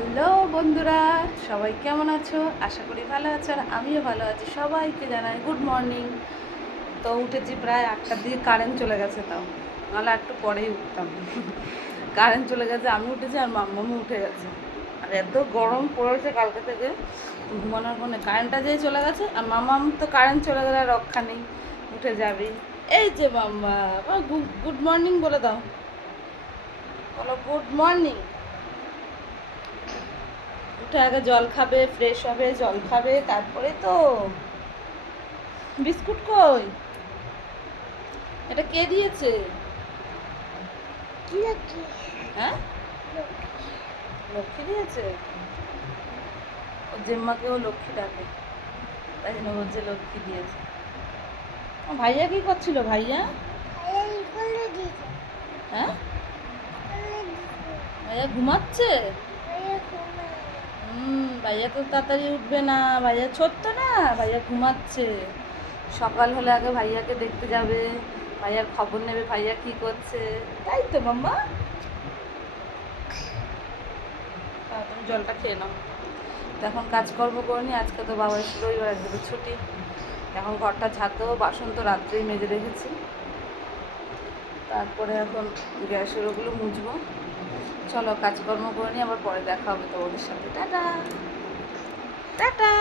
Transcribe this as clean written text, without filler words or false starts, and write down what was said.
Hello বন্ধুরা, সবাই কেমন আছো? আশা করি ভালো আছো, আর আমিও ভালো আছি। সবাইকে জানাই গুড মর্নিং। তো উঠেছি প্রায় 8টার দিকে, কারেন্ট চলে গেছে। তাও নাহলে একটু পরেই উঠতাম। কারেন্ট চলে গেছে, আমি উঠেছি আর মাম্মামও উঠে গেছে। আর এত গরম পড়েছে কালকে থেকে, ঘুমানোর মনে। কারেন্টটা যেই চলে গেছে, আর মাম্মাম তো কারেন্ট চলে গেলে আর রক্ষা নেই, উঠে যাবি। এই যে মাম্মা, গুড মর্নিং বলে দাও, বলো গুড মর্নিং। উঠে আগে জল খাবে, ফ্রেশ হবে, জল খাবে, তারপরে তো বিস্কুট। কই, এটা কে দিয়েছে? হ্যাঁ, লক্ষ্মী দিয়েছে। ও জেম্মাকেও লক্ষ্মী ডাকে, তাই জন্য বলছে লক্ষ্মী দিয়েছে। ও ভাইয়া কি করছিল? ভাইয়া, হ্যাঁ, ভাইয়া ঘুমাচ্ছে। ভাইয়া তো তাড়াতাড়ি উঠবে না, ভাইয়া ছোট্ট না, ভাইয়া ঘুমাচ্ছে। সকাল হলে আগে ভাইয়াকে দেখতে যাবে, ভাইয়ার খবর নেবে, ভাইয়া কি করছে। তাই তো মাম্মা, তুমি জলটা খেয়ে নাও। তো এখন কাজকর্ম করিনি, আজকে তো বাবার রবিবার, একদিকে ছুটি। এখন ঘরটা ঝাড় দেবো, বাসন তো রাত্রেই মেজে রেখেছি। তারপরে এখন গ্যাসের ওগুলো মুছবো। চলো কাজকর্ম করে নিই, আবার পরে দেখা হবে তোমাদের সাথে। Tata tata.